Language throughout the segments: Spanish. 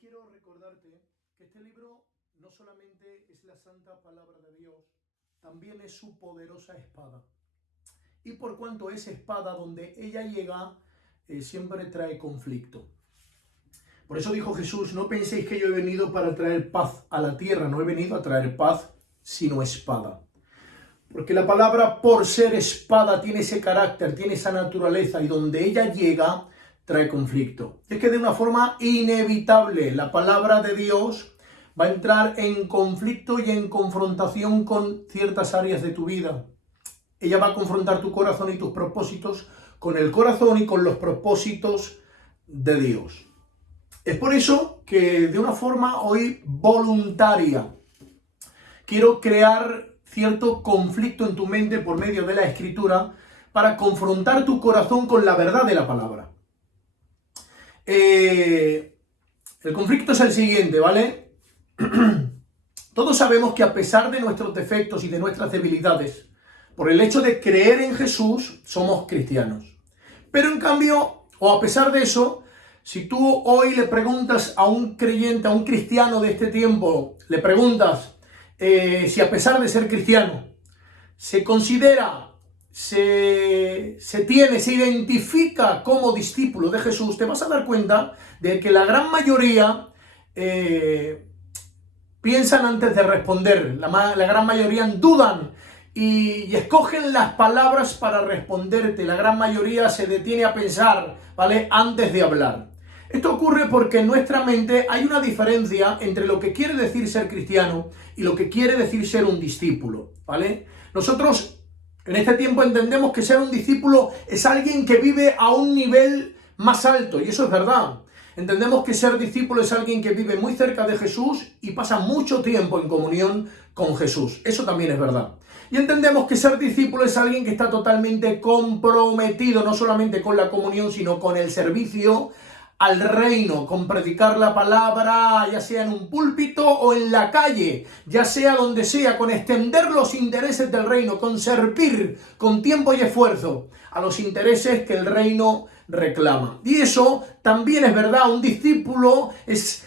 quiero recordarte que este libro no solamente es la santa palabra de Dios, también es su poderosa espada. Y por cuanto es espada, donde ella llega, siempre trae conflicto. Por eso dijo Jesús: no penséis que yo he venido para traer paz a la tierra, no he venido a traer paz, sino espada. Porque la palabra, por ser espada, tiene ese carácter, tiene esa naturaleza, y donde ella llega, trae conflicto. Es que de una forma inevitable la palabra de Dios va a entrar en conflicto y en confrontación con ciertas áreas de tu vida. Ella va a confrontar tu corazón y tus propósitos con el corazón y con los propósitos de Dios. Es por eso que de una forma hoy voluntaria quiero crear cierto conflicto en tu mente por medio de la Escritura para confrontar tu corazón con la verdad de la palabra. El conflicto es el siguiente, ¿vale? Todos sabemos que a pesar de nuestros defectos y de nuestras debilidades, por el hecho de creer en Jesús, somos cristianos. Pero en cambio, o a pesar de eso, si tú hoy le preguntas a un creyente, a un cristiano de este tiempo, le preguntas si a pesar de ser cristiano, se considera, se identifica como discípulo de Jesús, te vas a dar cuenta de que la gran mayoría piensan antes de responder, la gran mayoría dudan y escogen las palabras para responderte. La gran mayoría se detiene a pensar, ¿vale?, antes de hablar. Esto ocurre porque en nuestra mente hay una diferencia entre lo que quiere decir ser cristiano y lo que quiere decir ser un discípulo, ¿vale? Nosotros en este tiempo entendemos que ser un discípulo es alguien que vive a un nivel más alto, y eso es verdad. Entendemos que ser discípulo es alguien que vive muy cerca de Jesús y pasa mucho tiempo en comunión con Jesús. Eso también es verdad. Y entendemos que ser discípulo es alguien que está totalmente comprometido, no solamente con la comunión, sino con el servicio al reino, con predicar la palabra, ya sea en un púlpito o en la calle, ya sea donde sea, con extender los intereses del reino, con servir con tiempo y esfuerzo a los intereses que el reino reclama. Y eso también es verdad. Un discípulo es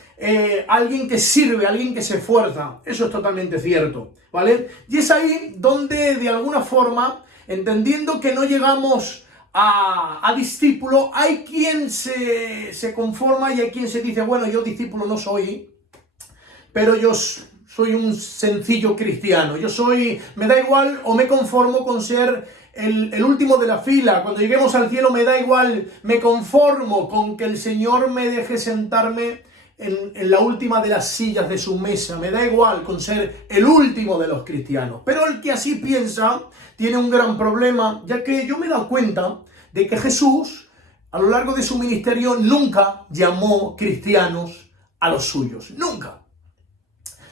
alguien que sirve, alguien que se esfuerza. Eso es totalmente cierto, ¿vale? Y es ahí donde, de alguna forma, entendiendo que no llegamos a discípulo, hay quien se conforma y hay quien se dice: bueno, yo discípulo no soy, pero yo soy un sencillo cristiano. Me da igual, o me conformo con ser el último de la fila. Cuando lleguemos al cielo me da igual, me conformo con que el Señor me deje sentarme en la última de las sillas de su mesa. Me da igual con ser el último de los cristianos. Pero el que así piensa tiene un gran problema, ya que yo me he dado cuenta de que Jesús, a lo largo de su ministerio, nunca llamó cristianos a los suyos. Nunca.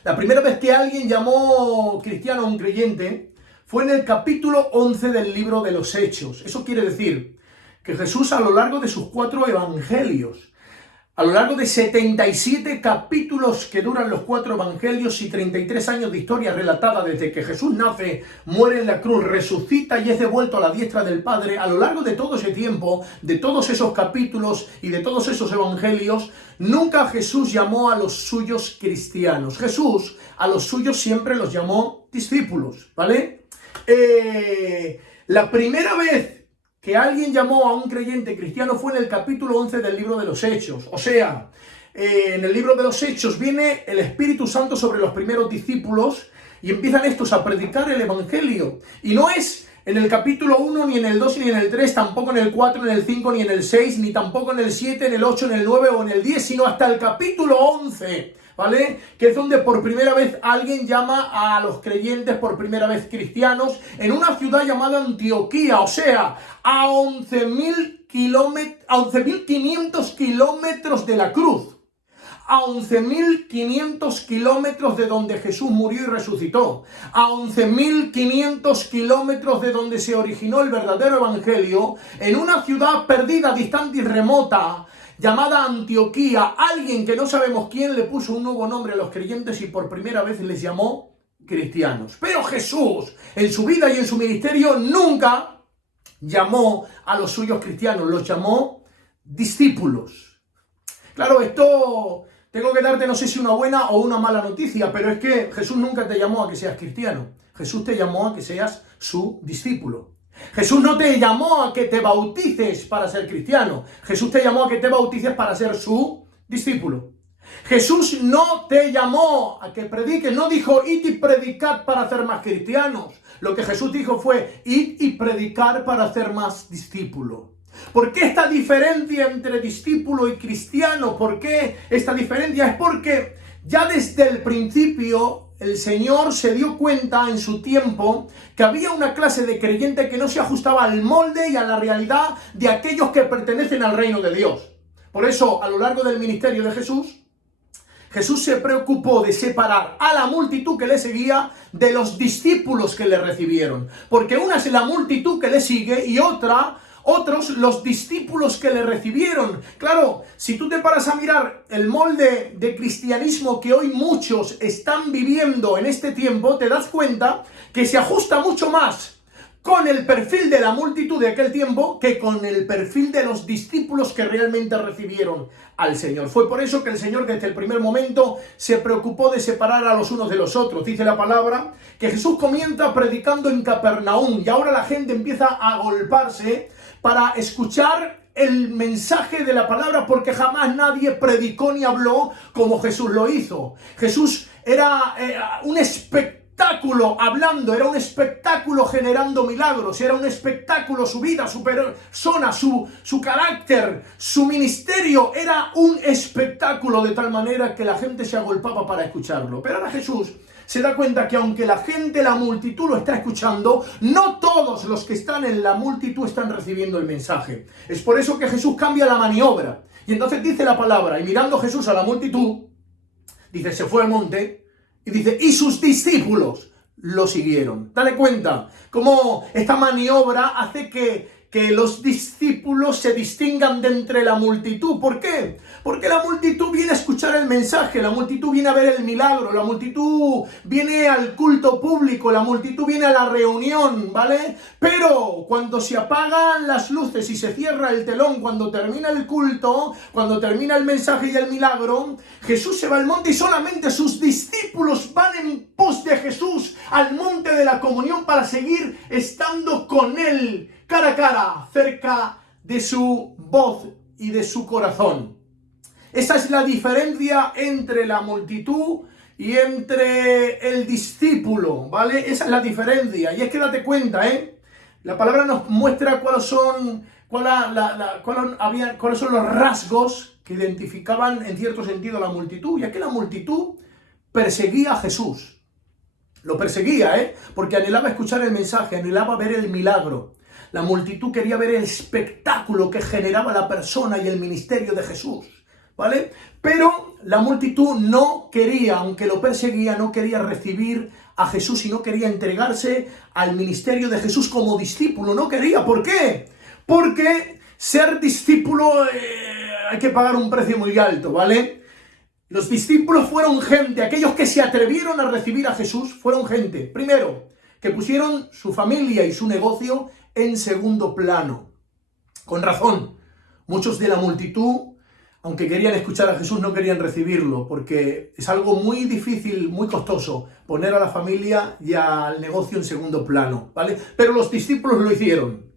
La primera vez que alguien llamó cristiano a un creyente fue en el capítulo 11 del libro de los Hechos. Eso quiere decir que Jesús, a lo largo de sus 4 evangelios, a lo largo de 77 capítulos que duran los 4 evangelios y 33 años de historia relatada desde que Jesús nace, muere en la cruz, resucita y es devuelto a la diestra del Padre, a lo largo de todo ese tiempo, de todos esos capítulos y de todos esos evangelios, nunca Jesús llamó a los suyos cristianos. Jesús a los suyos siempre los llamó discípulos, ¿vale? La primera vez que alguien llamó a un creyente cristiano fue en el capítulo 11 del libro de los Hechos. O sea, en el libro de los Hechos viene el Espíritu Santo sobre los primeros discípulos y empiezan estos a predicar el Evangelio. Y no es en el capítulo 1, ni en el 2, ni en el 3, tampoco en el 4, ni en el 5, ni en el 6, ni tampoco en el 7, en el 8, en el 9 o en el 10, sino hasta el capítulo 11, ¿vale? Que es donde por primera vez alguien llama a los creyentes, por primera vez cristianos, en una ciudad llamada Antioquía, o sea, a 11.500 kilómetros de la cruz, a 11.500 kilómetros de donde Jesús murió y resucitó, a 11.500 kilómetros de donde se originó el verdadero evangelio, en una ciudad perdida, distante y remota, llamada Antioquía. Alguien que no sabemos quién le puso un nuevo nombre a los creyentes y por primera vez les llamó cristianos. Pero Jesús, en su vida y en su ministerio, nunca llamó a los suyos cristianos, los llamó discípulos. Claro, esto tengo que darte no sé si una buena o una mala noticia, pero es que Jesús nunca te llamó a que seas cristiano. Jesús te llamó a que seas su discípulo. Jesús no te llamó a que te bautices para ser cristiano. Jesús te llamó a que te bautices para ser su discípulo. Jesús no te llamó a que prediques, no dijo id y predicad para hacer más cristianos. Lo que Jesús dijo fue id y predicar para hacer más discípulos. ¿Por qué esta diferencia entre discípulo y cristiano? ¿Por qué esta diferencia? Es porque ya desde el principio el Señor se dio cuenta en su tiempo que había una clase de creyente que no se ajustaba al molde y a la realidad de aquellos que pertenecen al reino de Dios. Por eso, a lo largo del ministerio de Jesús, Jesús se preocupó de separar a la multitud que le seguía de los discípulos que le recibieron. Porque una es la multitud que le sigue y otros los discípulos que le recibieron. Claro, si tú te paras a mirar el molde de cristianismo que hoy muchos están viviendo en este tiempo, te das cuenta que se ajusta mucho más con el perfil de la multitud de aquel tiempo que con el perfil de los discípulos que realmente recibieron al Señor. Fue por eso que el Señor desde el primer momento se preocupó de separar a los unos de los otros. Dice la palabra que Jesús comienza predicando en Capernaum y ahora la gente empieza a agolparse para escuchar el mensaje de la palabra, porque jamás nadie predicó ni habló como Jesús lo hizo. Jesús era un espectáculo hablando, era un espectáculo generando milagros, era un espectáculo su vida, su persona, su carácter, su ministerio, era un espectáculo de tal manera que la gente se agolpaba para escucharlo. Pero ahora Jesús se da cuenta que aunque la gente, la multitud lo está escuchando, no todos los que están en la multitud están recibiendo el mensaje. Es por eso que Jesús cambia la maniobra. Y entonces dice la palabra, y mirando Jesús a la multitud, dice, se fue al monte, y dice, y sus discípulos lo siguieron. Dale cuenta cómo esta maniobra hace que los discípulos se distingan de entre la multitud. ¿Por qué? Porque la multitud viene a escuchar el mensaje, la multitud viene a ver el milagro, la multitud viene al culto público, la multitud viene a la reunión, ¿vale? Pero cuando se apagan las luces y se cierra el telón, cuando termina el culto, cuando termina el mensaje y el milagro, Jesús se va al monte y solamente sus discípulos van en pos de Jesús al monte de la comunión para seguir estando con él, cara a cara, cerca de su voz y de su corazón. Esa es la diferencia entre la multitud y entre el discípulo, ¿vale? Esa es la diferencia. Y es que date cuenta, la palabra nos muestra cuáles son los rasgos que identificaban en cierto sentido la multitud. Y es que la multitud perseguía a Jesús. Lo perseguía, porque anhelaba escuchar el mensaje, anhelaba ver el milagro. La multitud quería ver el espectáculo que generaba la persona y el ministerio de Jesús, ¿vale? Pero la multitud no quería, aunque lo perseguía, no quería recibir a Jesús y no quería entregarse al ministerio de Jesús como discípulo. No quería. ¿Por qué? Porque ser discípulo hay que pagar un precio muy alto, ¿vale? Los discípulos fueron gente, aquellos que se atrevieron a recibir a Jesús fueron gente, primero, que pusieron su familia y su negocio en segundo plano. Con razón, muchos de la multitud, aunque querían escuchar a Jesús, no querían recibirlo, porque es algo muy difícil, muy costoso, poner a la familia y al negocio en segundo plano, ¿vale? Pero los discípulos lo hicieron.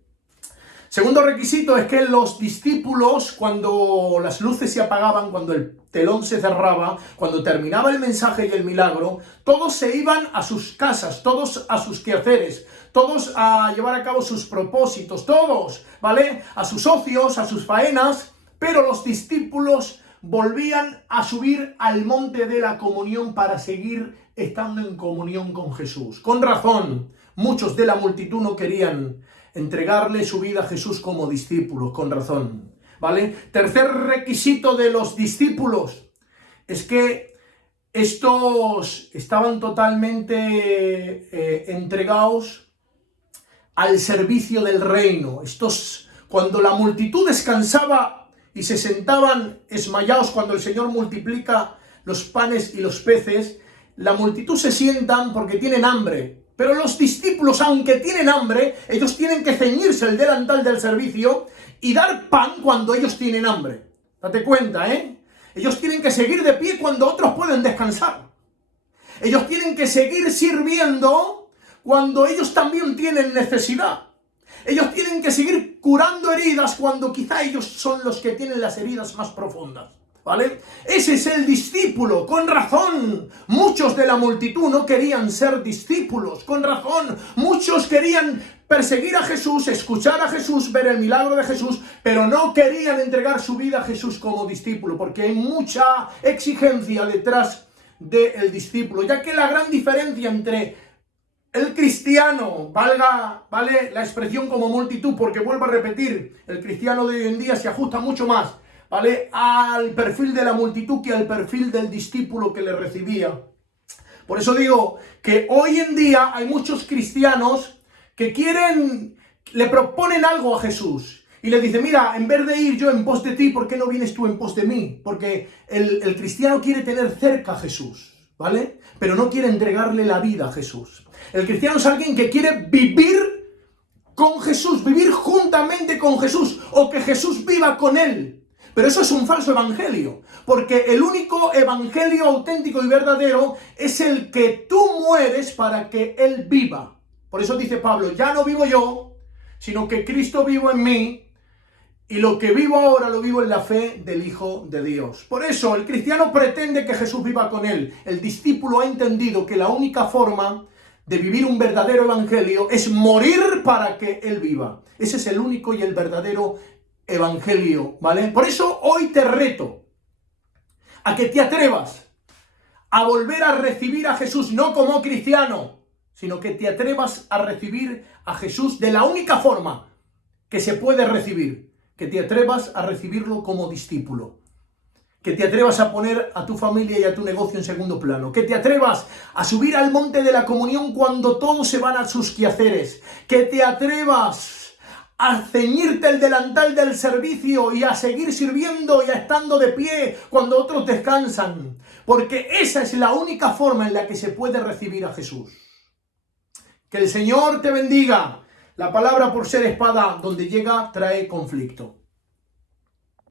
Segundo requisito es que los discípulos, cuando las luces se apagaban, cuando el telón se cerraba, cuando terminaba el mensaje y el milagro, todos se iban a sus casas, todos a sus quehaceres, todos a llevar a cabo sus propósitos, todos, ¿vale? A sus ocios, a sus faenas, pero los discípulos volvían a subir al monte de la comunión para seguir estando en comunión con Jesús. Con razón, muchos de la multitud no querían entregarle su vida a Jesús como discípulos, con razón, ¿vale? Tercer requisito de los discípulos es que estos estaban totalmente entregados al servicio del reino. Estos, cuando la multitud descansaba y se sentaban esmayados cuando el Señor multiplica los panes y los peces, la multitud se sientan porque tienen hambre. Pero los discípulos, aunque tienen hambre, ellos tienen que ceñirse el delantal del servicio y dar pan cuando ellos tienen hambre. Date cuenta, Ellos tienen que seguir de pie cuando otros pueden descansar. Ellos tienen que seguir sirviendo cuando ellos también tienen necesidad. Ellos tienen que seguir curando heridas cuando quizá ellos son los que tienen las heridas más profundas. ¿Vale? Ese es el discípulo, con razón. Muchos de la multitud no querían ser discípulos, con razón. Muchos querían perseguir a Jesús, escuchar a Jesús, ver el milagro de Jesús, pero no querían entregar su vida a Jesús como discípulo, porque hay mucha exigencia detrás del discípulo, ya que la gran diferencia entre el cristiano, vale la expresión como multitud, porque vuelvo a repetir, el cristiano de hoy en día se ajusta mucho más, ¿vale?, al perfil de la multitud que al perfil del discípulo que le recibía. Por eso digo que hoy en día hay muchos cristianos que le proponen algo a Jesús y le dicen, mira, en vez de ir yo en pos de ti, ¿por qué no vienes tú en pos de mí? Porque el cristiano quiere tener cerca a Jesús, ¿vale? Pero no quiere entregarle la vida a Jesús. El cristiano es alguien que quiere vivir con Jesús, vivir juntamente con Jesús, o que Jesús viva con él. Pero eso es un falso evangelio, porque el único evangelio auténtico y verdadero es el que tú mueres para que Él viva. Por eso dice Pablo, ya no vivo yo, sino que Cristo vivo en mí, y lo que vivo ahora lo vivo en la fe del Hijo de Dios. Por eso el cristiano pretende que Jesús viva con él. El discípulo ha entendido que la única forma de vivir un verdadero evangelio es morir para que Él viva. Ese es el único y el verdadero evangelio, ¿vale? Por eso hoy te reto a que te atrevas a volver a recibir a Jesús, no como cristiano, sino que te atrevas a recibir a Jesús de la única forma que se puede recibir, que te atrevas a recibirlo como discípulo, que te atrevas a poner a tu familia y a tu negocio en segundo plano, que te atrevas a subir al monte de la comunión cuando todos se van a sus quehaceres, que te atrevas a ceñirte el delantal del servicio y a seguir sirviendo y a estando de pie cuando otros descansan, porque esa es la única forma en la que se puede recibir a Jesús. Que el Señor te bendiga. La palabra, por ser espada, donde llega trae conflicto.